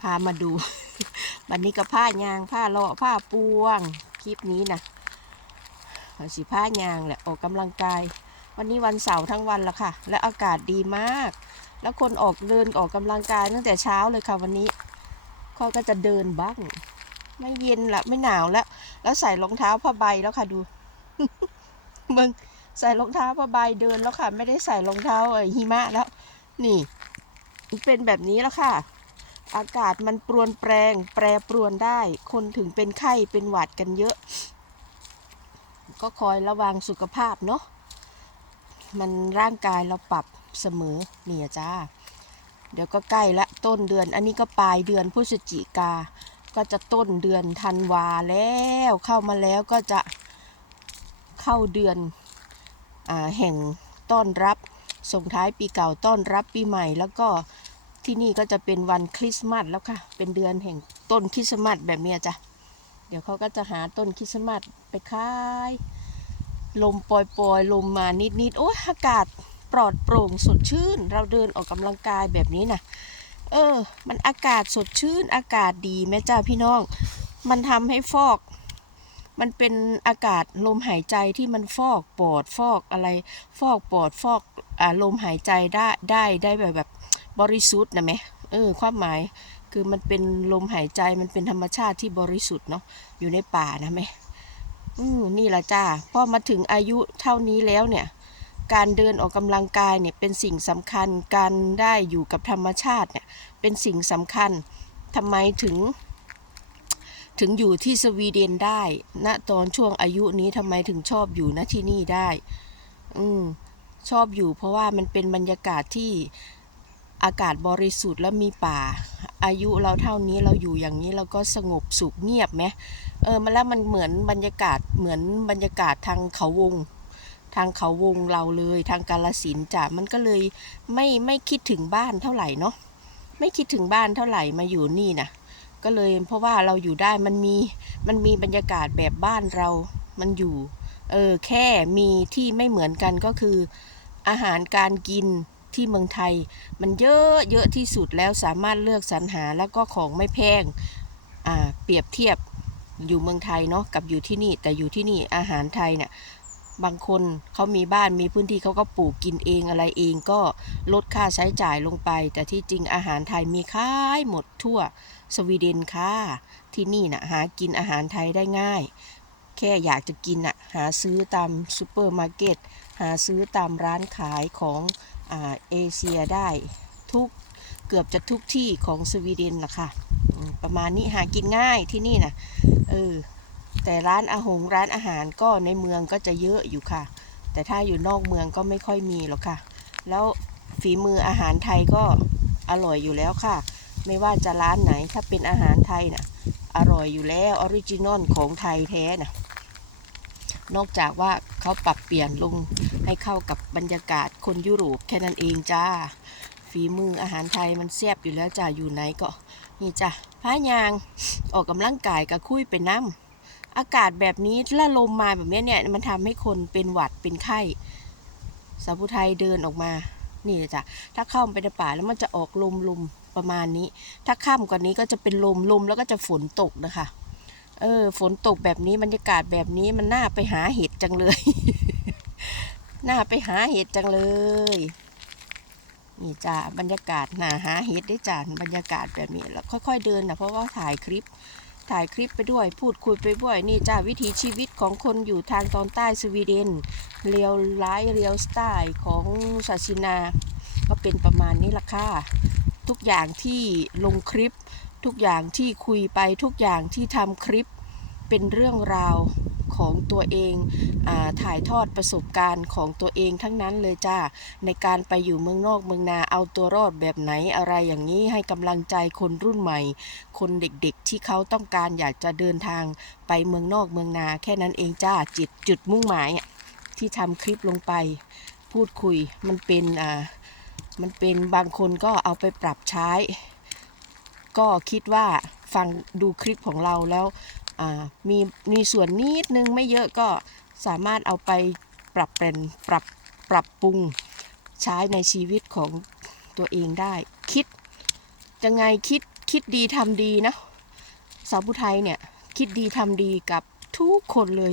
พามาดู วันนี้ก็ผ้ายางผ้าเลาะผ้าปวง คลิปนี้นะเอาสิผ้ายางแหละออกกำลังกาย วันนี้วันเสาร์ทั้งวันละค่ะ และอากาศดีมาก แล้วคนออกเดินออกกำลังกายตั้งแต่เช้าเลยค่ะวันนี้ข้อก็จะเดินบ้าง ไม่เย็นละไม่หนาวแล้ว แล้วใส่รองเท้าผ้าใบแล้วค่ะดูมึงใส่รองเท้าผ้าใบเดินแล้วค่ะ ไม่ได้ใส่รองเท้าหิมะแล้ว นี่ เป็นแบบนี้แล้วค่ะ อากาศมันปรวนแปรง แปรปรวนได้ คนถึงเป็นไข้เป็นหวัดกันเยอะ ก็คอยระวังสุขภาพเนาะมันร่างกายเราปรับเสมอเนี่ยจ้า เดี๋ยวก็ใกล้ละต้นเดือน อันนี้ก็ปลายเดือนพฤศจิกา ก็จะต้นเดือนธันวาแล้วเข้ามาแล้วก็จะเข้าเดือนอแห่งต้อนรับส่งท้ายปีเก่าต้อนรับปีใหม่แล้วก็ ที่นี่ก็จะเป็นวันคริสต์มาสแล้วค่ะ เป็นเดือนแห่งต้นคริสต์มาสแบบเนี้ยจ้ะ เดี๋ยวเขาก็จะหาต้นคริสต์มาสไปขาย ลมปล่อยๆ ลมมานิดๆ โอ้ยอากาศปลอดโปร่งสดชื่น เราเดินออกกำลังกายแบบนี้นะเออ มันอากาศสดชื่น อากาศดีแม่จ้าพี่น้อง มันทำให้ฟอก มันเป็นอากาศลมหายใจที่มันฟอกปอดฟอกอะไร ฟอกปอดฟอกอ่าลมหายใจได้ได้ได้แบบแบบ บริสุทธิ์นะไหมเออความหมายคือมันเป็นลมหายใจมันเป็นธรรมชาติที่บริสุทธิ์เนาะอยู่ในป่านะไหมอืมนี่ละจ้าพอมาถึงอายุเท่านี้แล้วเนี่ย การเดินออกกำลังกายเนี่ยเป็นสิ่งสำคัญการได้อยู่กับธรรมชาติเนี่ยเป็นสิ่งสำคัญทำไมถึง ถึงอยู่ที่สวีเดนได้ณตอนช่วงอายุนี้ทำไมถึงชอบอยู่ณที่นี่ได้ อืมชอบอยู่เพราะว่ามันเป็นบรรยากาศที่ อากาศบริสุทธิ์และมีป่า อายุเราเท่านี้เราอยู่อย่างนี้เราก็สงบสุขเงียบไหมเออมันแล้วมันเหมือนบรรยากาศเหมือนบรรยากาศทางเขาวง ทางเขาวงเราเลยทางกาลสินจ้ะมันก็เลยไม่ไม่คิดถึงบ้านเท่าไหร่เนาะไม่คิดถึงบ้านเท่าไหร่มาอยู่นี่นะก็เลยเพราะว่าเราอยู่ได้มันมีมันมีบรรยากาศแบบบ้านเรา มันอยู่เออแค่มีที่ไม่เหมือนกันก็คือ อาหารการกิน ที่เมืองไทย มันเยอะเยอะที่สุดแล้วสามารถเลือกสรรหาแล้วก็ของไม่แพงเปรียบเทียบอยู่เมืองไทยเนาะกับอยู่ที่นี่ แต่อยู่ที่นี่อาหารไทยเนี่ยบางคนเขามีบ้านมีพื้นที่เขาก็ปลูกกินเองอะไรเองก็ลดค่าใช้จ่ายลงไป แต่ที่จริงอาหารไทยมีขายหมดทั่วสวีเดนค่ะที่นี่นะหากินอาหารไทยได้ง่าย แค่อยากจะกินอะหาซื้อตามซูเปอร์มาร์เก็ตหาซื้อตามร้านขายของ เอเชียได้ทุกเกือบจะทุกที่ของสวีเดนนะคะประมาณนี้หากินง่ายที่นี่นะเออแต่ร้านอาหงร้านอาหารก็ในเมืองก็จะเยอะอยู่ค่ะ แต่ถ้าอยู่นอกเมืองก็ไม่ค่อยมีหรอกค่ะ แล้วฝีมืออาหารไทยก็อร่อยอยู่แล้วค่ะ ไม่ว่าจะร้านไหนถ้าเป็นอาหารไทยน่ะอร่อยอยู่แล้วออริจินอลของไทยแท้น่ะ นอกจากว่าเขาปรับเปลี่ยนลงให้เข้ากับบรรยากาศคนยุโรปแค่นั้นเองจ้า ฝีมืออาหารไทยมันแซ่บอยู่แล้วจ้าอยู่ไหนก็ นี่จ้ะพายางออกกำลังกายกับคุยไปน้ำอากาศแบบนี้ละลมมาแบบนี้เนี่ยมันทำให้คนเป็นหวัดเป็นไข้สาวผู้ไทยเดินออกมานี่จ้ะถ้าเข้าไปในป่าแล้วมันจะออกลมลมประมาณนี้ ถ้าข้ามกว่านี้ก็จะเป็นลมลมแล้วก็จะฝนตกนะคะ เออ ฝนตกแบบนี้บรรยากาศแบบนี้มันน่าไปหาเห็ดจังเลย น่าไปหาเห็ดจังเลย นี่จ้าบรรยากาศน่าหาเห็ดได้จ้าบรรยากาศแบบนี้แล้วค่อยๆเดินนะเพราะว่าถ่ายคลิป ถ่ายคลิปไปด้วย พูดคุยไปด้วย นี่จ้าวิถีชีวิตของคนอยู่ทางตอนใต้สวีเดนเรียวไลเรียวสไตล์ของศาสินา ก็เป็นประมาณนี้ละค่ะ ทุกอย่างที่ลงคลิป ทุกอย่างที่คุยไปทุกอย่างที่ทำคลิปเป็นเรื่องราวของตัวเองอถ่ายทอดประสบการณ์ของตัวเองทั้งนั้นเลยจ้า ในการไปอยู่เมืองนอกเมืองนาเอาตัวรอดแบบไหนอะไรอย่างนี้ให้กำลังใจคนรุ่นใหม่ คนเด็กๆที่เขาต้องการอยากจะเดินทางไปเมืองนอกเมืองนา แค่นั้นเองจ้าจิตจุดมุ่งหมายที่ทำคลิปลงไป พูดคุยมันเป็นอ่ามันเป็นบางคนก็เอาไปปรับใช้ ก็คิดว่าฟังดูคลิปของเราแล้วมีมีส่วนนิดนึงไม่เยอะก็สามารถเอาไปปรับเป็นปรับปรับปรุงใช้ในชีวิตของตัวเองได้ คิดยังไงคิดคิดดีทำดีนะสาวผู้ไทยเนี่ยคิดดีทำดีกับทุกคนเลย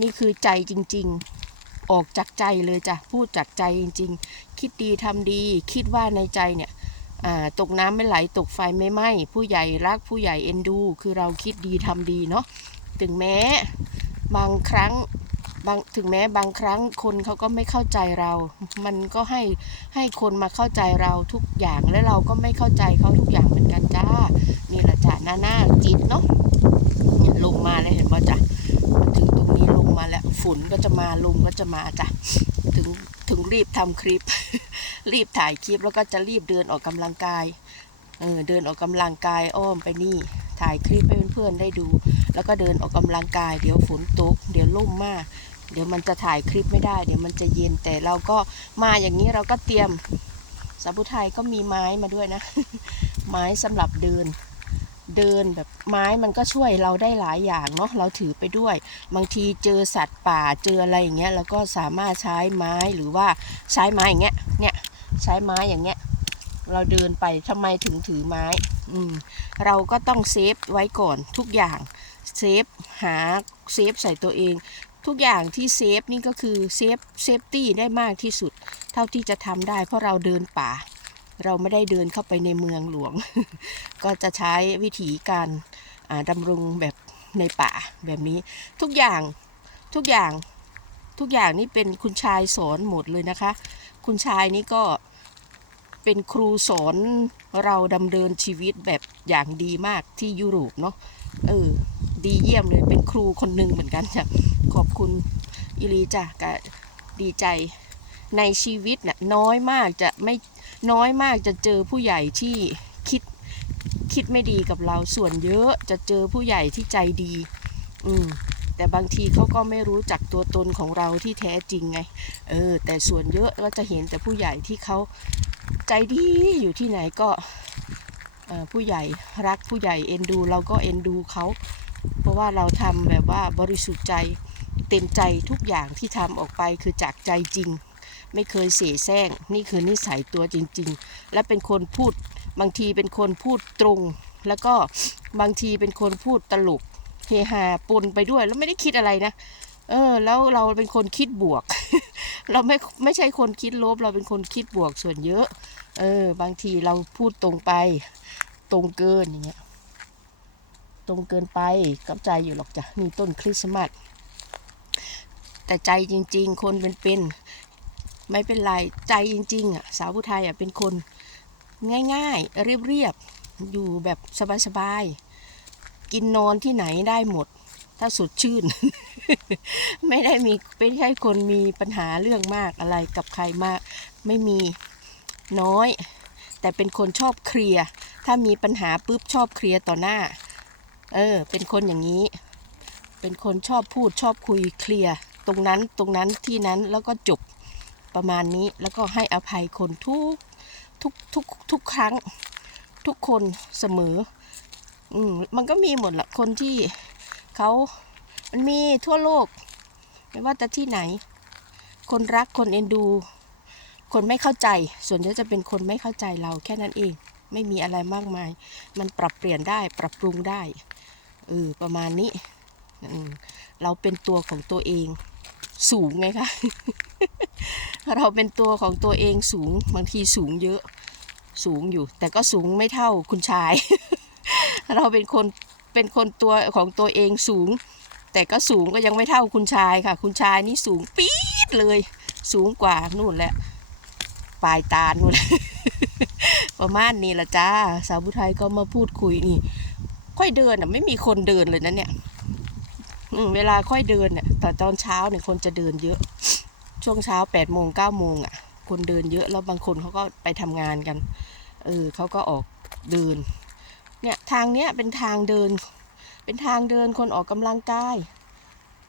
นี่คือใจจริง ๆ ออกจากใจเลยจ้ะพูดจากใจจริง ๆ คิดดีทำดี คิดว่าในใจเนี่ย ตกน้ำไม่ไหลตกไฟไม่ไหม้ผู้ใหญ่รักผู้ใหญ่เอ็นดู คือเราคิดดีทำดีเนาะถึงแม้บางครั้งบางถึงแม้บางครั้งคนเขาก็ไม่เข้าใจเรา มันก็ให้ให้คนมาเข้าใจเราทุกอย่างและเราก็ไม่เข้าใจเขาทุกอย่างเหมือนกันจ้านี่ละจ้ะหน้าหน้าจิตเนาะเนี่ยลงมาแล้วเห็นว่าจ้ะถึงตรงนี้ลงมาแล้ว ฝุ่นก็จะมาลมก็จะมาจ้ะถึงถึงรีบทำคลิป รีบถ่ายคลิปแล้วก็จะรีบเดินออกกำลังกาย เออเดินออกกำลังกายอ้อมไปนี่ ถ่ายคลิปให้เพื่อนๆได้ดู แล้วก็เดินออกกำลังกาย เดี๋ยวฝนตก เดี๋ยวล่มมาก เดี๋ยวมันจะถ่ายคลิปไม่ได้ เดี๋ยวมันจะเย็นแต่เราก็มาอย่างนี้เราก็เตรียมสาบุไทยก็มีไม้มาด้วยนะ ไม้สำหรับเดินเดินแบบไม้มันก็ช่วยเราได้หลายอย่างเนาะเราถือไปด้วย บางทีเจอสัตว์ป่าเจออะไรอย่างเงี้ยเราก็สามารถใช้ไม้หรือว่าใช้ไม้อย่างเงี้ยเนี่ย ใช้ไม้อย่างเงี้ย เราเดินไปทำไมถึงถือไม้ อืม เราก็ต้องเซฟไว้ก่อนทุกอย่างเซฟหาเซฟใส่ตัวเอง ทุกอย่างที่เซฟนี่ก็คือเซฟเซฟตี้ได้มากที่สุด เท่าที่จะทำได้เพราะเราเดินป่า เราไม่ได้เดินเข้าไปในเมืองหลวง ก็จะใช้วิธีการดำรงแบบในป่าแบบนี้ ทุกอย่างทุกอย่างทุกอย่างนี่เป็นคุณชายสอนหมดเลยนะคะ คุณชายนี่ก็เป็นครูสอนเราดำเนินชีวิตแบบอย่างดีมากที่ยุโรปเนาะเออ ดีเยี่ยมเลยเป็นครูคนหนึ่งเหมือนกันจ้ะขอบคุณอิลีจ้ะก็ดีใจในชีวิตน่ะน้อยมากจะไม่น้อยมากจะเจอผู้ใหญ่ที่คิดคิดไม่ดีกับเราส่วนเยอะจะเจอผู้ใหญ่ที่ใจดี อืม แต่บางทีเขาก็ไม่รู้จักตัวตนของเราที่แท้จริงไง เออ แต่ส่วนเยอะก็จะเห็นแต่ผู้ใหญ่ที่เขาใจดีอยู่ที่ไหนก็ผู้ใหญ่รักผู้ใหญ่เอ็นดู เราก็เอ็นดูเขาเพราะว่าเราทำแบบว่าบริสุทธิ์ใจเต็มใจทุกอย่างที่ทำออกไปคือจากใจจริง ไม่เคยเสแสร้งนี่คือนิสัยตัวจริง ๆ และเป็นคนพูดบางทีเป็นคนพูดตรง แล้วก็บางทีเป็นคนพูดตลก เฮฮาปนไปด้วย แล้วไม่ได้คิดอะไรนะ เออ แล้วเราเป็นคนคิดบวก เราไม่ไม่ใช่คนคิดลบ เราเป็นคนคิดบวกส่วนเยอะ เออ บางทีเราพูดตรงไป ตรงเกินอย่างเงี้ย ตรงเกินไปกับใจอยู่หรอกจ้ะนี่ต้นคริสต์มาสแต่ใจจริง ๆคนเป็นเป็นๆไม่เป็นไรใจจริงๆอะสาวผู้ไทยอะเป็นคนง่ายๆ เรียบๆ อยู่แบบสบายๆ กินนอนที่ไหนได้หมด ถ้าสดชื่น ไม่ได้มีไม่ใช่คนมีปัญหาเรื่องมากอะไรกับใครมาก ไม่มีน้อย แต่เป็นคนชอบเคลียร์ถ้ามีปัญหาปุ๊บชอบเคลียร์ต่อหน้า เออ เป็นคนอย่างนี้ เป็นคนชอบพูดชอบคุยเคลียร์ตรงนั้นตรงนั้นที่นั้นแล้วก็จบประมาณนี้แล้วก็ให้อภัยคนทุกทุกทุกทุกครั้ง ทุกคนเสมอ อืมมันก็มีหมดละคนที่เขามันมีทั่วโลก ไม่ว่าจะที่ไหน คนรักคนเอ็นดู คนไม่เข้าใจ ส่วนใหญ่จะเป็นคนไม่เข้าใจเราแค่นั้นเอง ไม่มีอะไรมากมาย มันปรับเปลี่ยนได้ปรับปรุงได้เออประมาณนี้เราเป็นตัวของตัวเอง สูงไงคะเราเป็นตัวของตัวเองสูงบางทีสูงเยอะ สูงอยู่ แต่ก็สูงไม่เท่าคุณชาย เราเป็นคนเป็นคนตัวของตัวเองสูง แต่ก็สูงก็ยังไม่เท่าคุณชายค่ะ คุณชายนี่สูงปี๊ดเลย สูงกว่านู่นแหละปลายตานู่นประมาณนี้ละจ้า สาวผู้ไทยก็มาพูดคุยนี่ ค่อยเดินอะไม่มีคนเดินเลยนะเนี่ยเวลาค่อยเดินเนี่ยแต่ตอนเช้าเนี่ยคนจะเดินเยอะ ช่วงเช้าแปดโมงเก้าโมงอะ คนเดินเยอะแล้วบางคนเขาก็ไปทำงานกัน เออเขาก็ออกเดิน เนี่ยทางเนี้ยเป็นทางเดิน เป็นทางเดินคนออกกำลังกาย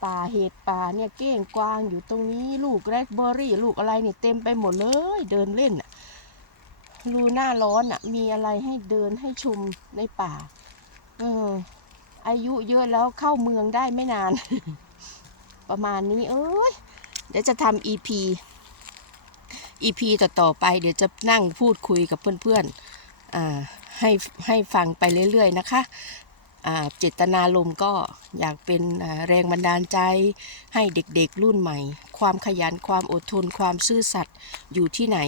ป่าเห็ดป่าเนี่ยเก้งกวางอยู่ตรงนี้ลูกแรดเบอร์รี่ ลูกอะไรเนี่ยเต็มไปหมดเลยเดินเล่นอะรูหน้าร้อนอะมีอะไรให้เดินให้ชมในป่า เออ อายุเยอะแล้วเข้าเมืองได้ไม่นาน ประมาณนี้ เอ้ยเดี๋ยวจะทำ EP EP ต่อๆไปเดี๋ยวจะนั่งพูดคุยกับเพื่อนๆ อ่า ให้ให้ฟังไปเรื่อยๆนะคะเจตนาลมก็อยากเป็นแรงบันดาลใจ ให้เด็กๆรุ่นใหม่ ความขยันความอดทนความซื่อสัตย์อยู่ที่ไหน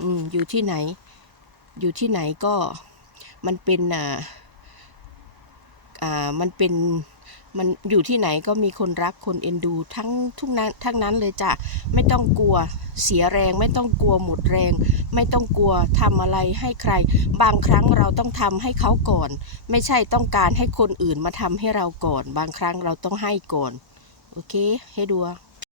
ออยู่ที่ไหน อยู่ที่ไหนก็มันเป็นอ่าอ่ามันเป็น มันอยู่ที่ไหนก็มีคนรักคนเอ็นดู ทั้งทุกนั้นทั้งนั้นเลยจ้ะไม่ต้องกลัวเสียแรง ไม่ต้องกลัวหมดแรง ไม่ต้องกลัวทำอะไรให้ใคร บางครั้งเราต้องทำให้เขาก่อน ไม่ใช่ต้องการให้คนอื่นมาทำให้เราก่อน บางครั้งเราต้องให้ก่อนโอเค ให้ดู